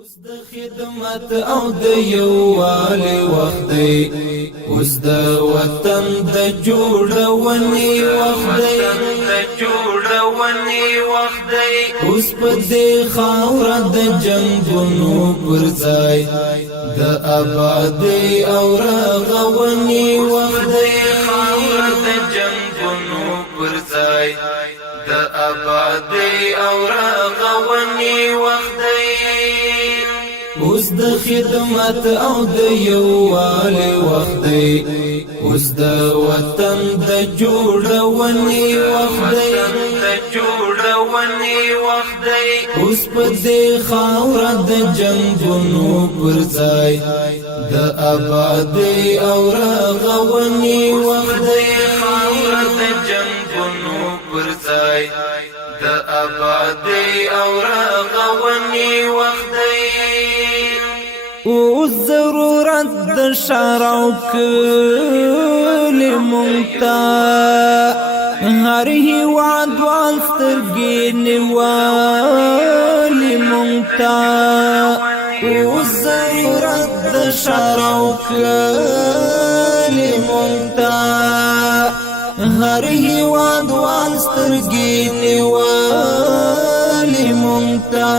اوس د خدمت او د یووالي وخت دی، اوس د وطن د جوړونې وخت دی، اوس په دې خاوره د جنګونو پر ځای د آبادۍ او رغونې وخت دی، د آبادۍ او رغونې وخت دی. اوس د خدمت او د یووالي وخت دی، اوس د وطن د جوړونې وخت دی، اوس په دې خاوره د جنګونو پر ځای د آبادۍ او رغونې وخت دی، د آبادۍ او رغونې وخت دی. اوس ضرورت د ښار او کلي مونږ ته هر هېواد وال سترګې نیولې مونږ ته، اوس ضرورت د ښار او کلي مونږ ته هر هېواد وال سترګې نیولې مونږ ته.